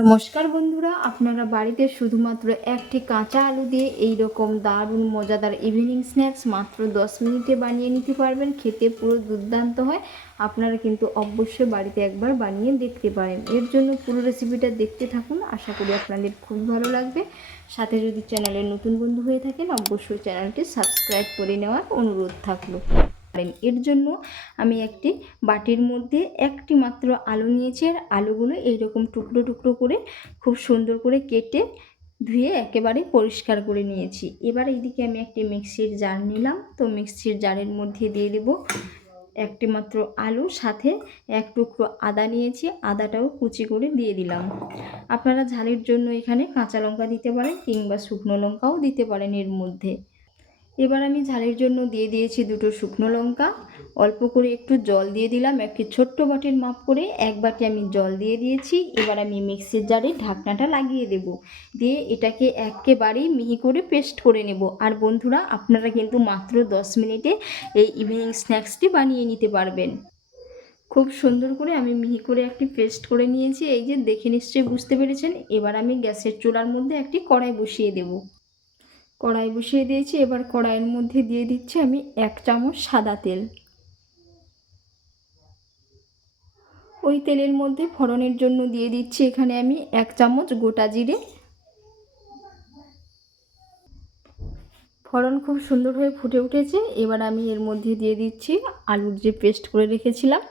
নমস্কার বন্ধুরা, আপনারা বাড়িতে শুধুমাত্র একটি কাঁচা আলু দিয়ে এই রকম দারুণ মজাদার ইভিনিং স্ন্যাক্স মাত্র দশ মিনিটে বানিয়ে নিতে পারবেন, খেতে পুরো দুর্দান্ত হয়। আপনারা কিন্তু অবশ্যই বাড়িতে একবার বানিয়ে দেখতে পারেন। এর জন্য পুরো রেসিপিটা দেখতে থাকুন, আশা করি আপনাদের খুব ভালো লাগবে। সাথে যদি চ্যানেলের নতুন বন্ধু হয়ে থাকেন, অবশ্যই চ্যানেলটি সাবস্ক্রাইব করে নেওয়ার অনুরোধ থাকল। পারেন। এর জন্য আমি একটি বাটির মধ্যে একটি মাত্র আলু নিয়েছি আর আলুগুলো এইরকম টুকরো টুকরো করে খুব সুন্দর করে কেটে ধুয়ে একেবারে পরিষ্কার করে নিয়েছি। এবার এইদিকে আমি একটি মিক্সির জার নিলাম। তো মিক্সির জারের মধ্যে দিয়ে দেব একটি মাত্র আলু, সাথে এক টুকরো আদা নিয়েছি। আদাটাও কুচি করে দিয়ে দিলাম। আপনারা ঝালের জন্য এখানে কাঁচা লঙ্কা দিতে পারেন কিংবা শুকনো লঙ্কাও দিতে পারেন এর মধ্যে। এবার আমি ঝালের জন্য দিয়ে দিয়েছি দুটো শুকনো লঙ্কা। অল্প করে একটু জল দিয়ে দিলাম, একটি ছোট্ট বাটির মাপ করে এক বাটি আমি জল দিয়ে দিয়েছি। এবার আমি মিক্সির জারে ঢাকনাটা লাগিয়ে দেব। দিয়ে এটাকে একেবারেই মিহি করে পেস্ট করে নেব। আর বন্ধুরা, আপনারা কিন্তু মাত্র দশ মিনিটে এই ইভিনিং স্ন্যাক্সটি বানিয়ে নিতে পারবেন। খুব সুন্দর করে আমি মিহি করে একটি পেস্ট করে নিয়েছি। এই যে দেখে নিশ্চয়ই বুঝতে পেরেছেন। এবার আমি গ্যাসের চুলার মধ্যে একটি কড়াই বসিয়ে দেবো। কড়াই বসিয়ে দিয়েছি, এবার কড়াইয়ের মধ্যে দিয়ে দিচ্ছি আমি এক চামচ সাদা তেল। ওই তেলের মধ্যে ফোড়নের জন্য দিয়ে দিচ্ছি এখানে আমি এক চামচ গোটা জিরে। ফোড়ন খুব সুন্দর হয়ে ফুটে উঠেছে, এবার আমি এর মধ্যে দিয়ে দিচ্ছি আলুর যে পেস্ট করে রেখেছিলাম।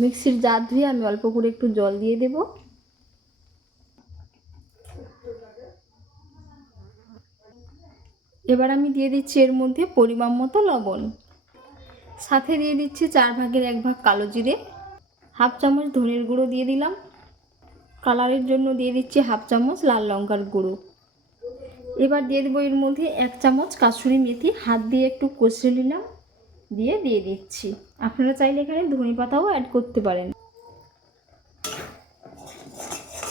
মিক্সির জার ধুয়ে আমি অল্প করে একটু জল দিয়ে দেবো। এবার আমি দিয়ে দিচ্ছি এর মধ্যে পরিমাণ মতো লবণ। সাথে দিয়ে দিচ্ছি চার ভাগের এক ভাগ কালো জিরে। হাফ চামচ ধনের গুঁড়ো দিয়ে দিলাম। কালারের জন্য দিয়ে দিচ্ছি হাফ চামচ লাল লঙ্কার গুঁড়ো। এবার দিয়ে দেবো এর মধ্যে এক চামচ কাসুরি মেথি। হাত দিয়ে একটু কষে নিলাম। দিয়ে দিয়ে দিচ্ছি। আপনারা চাইলে এখানে ধনে পাতাও অ্যাড করতে পারেন।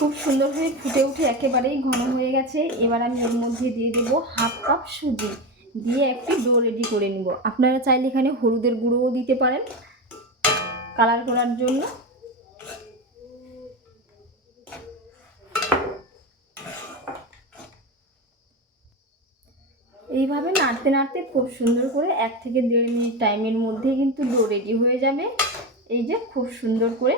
খুব সুন্দর হয়ে ফুটে উঠে একেবারেই ঘন হয়ে গেছে। এবার আমি এর মধ্যে দিয়ে দেব হাফ কাপ সুজি। দিয়ে একটি ডো রেডি করে নিব। আপনারা চাইলে এখানে হলুদের গুঁড়োও দিতে পারেন কালার করার জন্য। এইভাবে নাড়তে নাড়তে খুব সুন্দর করে এক থেকে দেড় মিনিট টাইমের মধ্যে কিন্তু ডো রেডি হয়ে যাবে। এই যে খুব সুন্দর করে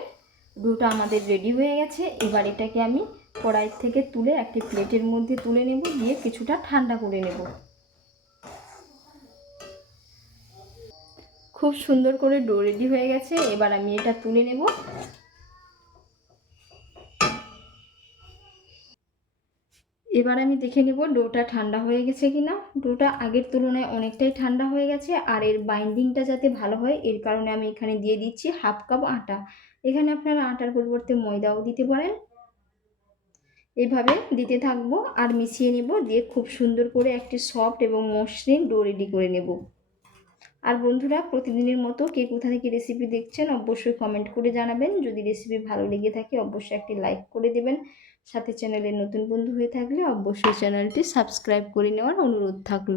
ডোটা আমাদের রেডি হয়ে গেছে। এবার এটাকে আমি কড়াই থেকে তুলে একটি প্লেটের মধ্যে তুলে নেব, দিয়ে কিছুটা ঠান্ডা করে নেব। খুব সুন্দর করে ডো রেডি হয়ে গেছে। এবার আমি এটা তুলে নেব। এবার আমি দেখে নেব ডোটা ঠান্ডা হয়ে গেছে কি না ডোটা আগের তুলনায় অনেকটাই ঠান্ডা হয়ে গেছে আর এর বাইন্ডিংটা যাতে ভালো হয়, এর কারণে আমি এখানে দিয়ে দিচ্ছি হাফ কাপ আটা। এখানে আপনারা আটার পরিবর্তে ময়দাও দিতে পারেন। এভাবে দিতে থাকব আর মিশিয়ে নেব দিয়ে খুব সুন্দর করে একটি সফট এবং মসৃণ ডো রেডি করে নেব। আর বন্ধুরা, প্রতিদিনের মতো কে কোথা থেকে রেসিপি দেখছেন অবশ্যই কমেন্ট করে জানাবেন। যদি রেসিপি ভালো লেগে থাকে, অবশ্যই একটি লাইক করে দেবেন। সাথে চ্যানেলের নতুন বন্ধু হয়ে থাকলে অবশ্যই চ্যানেলটি সাবস্ক্রাইব করে নেওয়ার অনুরোধ থাকল।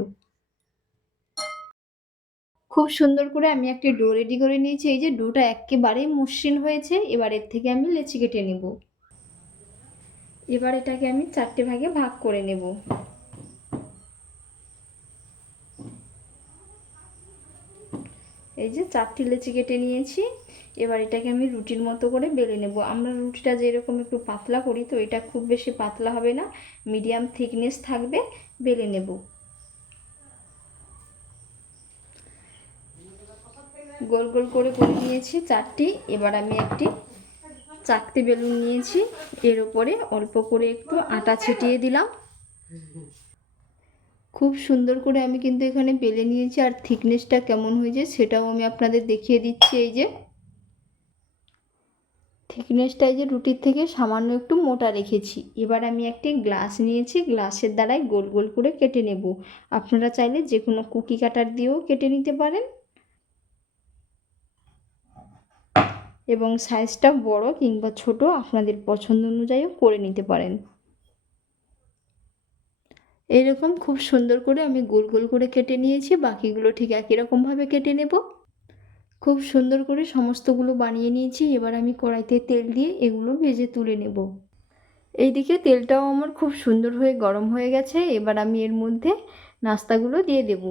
খুব সুন্দর করে আমি একটি ডো রেডি করে নিয়েছি। এই যে ডোটা একেবারেই মসৃণ হয়েছে, এবার এর থেকে আমি লেচি কেটে নেব। এবার এটাকে আমি চারটে ভাগে ভাগ করে নেব। এই যে চারটি লেচি কেটে নিয়েছি। এবার এটাকে আমি রুটির মতো করে বেলে নেব। আমরা রুটিটা যেরকম একটু পাতলা করি, তো এটা খুব বেশি পাতলা হবে না। মিডিয়াম থিকনেস থাকবে, বেলে নেব। গোল গোল করে করে নিয়েছি চারটি। এবার আমি একটি চাকতি বেলুন নিয়েছি। এর উপরে অল্প করে একটু আটা ছিটিয়ে দিলাম। খুব সুন্দর করে আমি কিন্তু এখানে বেলে নিয়েছি, আর থিকনেসটা কেমন হয়েছে সেটাও আমি আপনাদের দেখিয়ে দিচ্ছি, এই যে। থিকনেসটা এই যে রুটির থেকে সামান্য একটু মোটা রেখেছি। এবার আমি একটি গ্লাস নিয়েছি, গ্লাসের দ্বারাই গোল গোল করে কেটে নেব। আপনারা চাইলে যে কোনো কুকি কাটার দিয়েও কেটে নিতে পারেন। এবং সাইজটা বড় কিংবা ছোট আপনাদের পছন্দ অনুযায়ীও করে নিতে পারেন। এইরকম খুব সুন্দর করে আমি গোল গোল করে কেটে নিয়েছি, বাকিগুলো ঠিক একই রকমভাবে কেটে নেব। খুব সুন্দর করে সমস্তগুলো বানিয়ে নিয়েছি, এবার আমি কড়াইতে তেল দিয়ে এগুলো ভেজে তুলে নেব। এইদিকে তেলটাও আমার খুব সুন্দর হয়ে গরম হয়ে গেছে, এবার আমি এর মধ্যে নাস্তাগুলো দিয়ে দেব।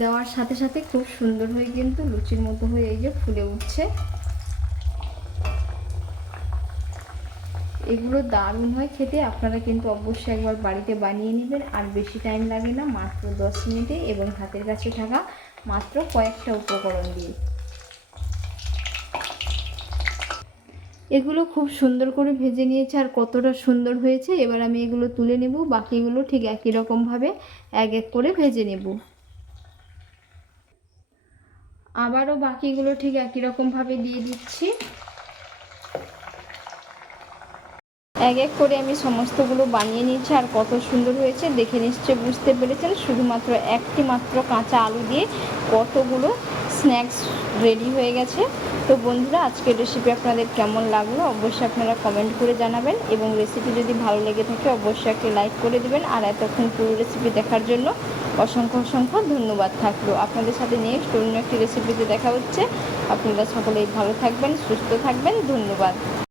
দেওয়ার সাথে সাথে খুব সুন্দর হয়ে কিন্তু লুচির মতো হয়ে এই যে ফুলে উঠছে। এগুলো দারুণ হয় খেতে, আপনারা কিন্তু অবশ্যই একবার বাড়িতে বানিয়ে নেবেন। আর বেশি টাইম লাগে না, মাত্র দশ মিনিটে এবং হাতের কাছে থাকা মাত্র কয়েকটা উপকরণ দিয়ে। এগুলো খুব সুন্দর করে ভেজে নিয়েছে আর কতটা সুন্দর হয়েছে, এবার আমি এগুলো তুলে নেব। বাকিগুলো ঠিক একই রকমভাবে এক এক করে ভেজে নেব। আবারও বাকিগুলো ঠিক একই রকমভাবে দিয়ে দিচ্ছি। এক এক করে আমি সমস্তগুলো বানিয়ে নিয়েছি আর কত সুন্দর হয়েছে, দেখে নিশ্চয় বুঝতে পেরেছেন। শুধুমাত্র একটি মাত্র কাঁচা আলু দিয়ে কতগুলো স্ন্যাক্স রেডি হয়ে গেছে। তো বন্ধুরা, আজকের রেসিপি আপনাদের কেমন লাগল অবশ্যই আপনারা কমেন্ট করে জানাবেন এবং রেসিপি যদি ভালো লেগে থাকে অবশ্যই একটা লাইক করে দেবেন। আর এতক্ষণ পুরো রেসিপি দেখার জন্য অসংখ্য অসংখ্য ধন্যবাদ থাকল। আপনাদের সাথে নেক্সট অন্য একটি রেসিপিতে দেখা হচ্ছে। আপনারা সকলেই ভালো থাকবেন, সুস্থ থাকবেন। ধন্যবাদ।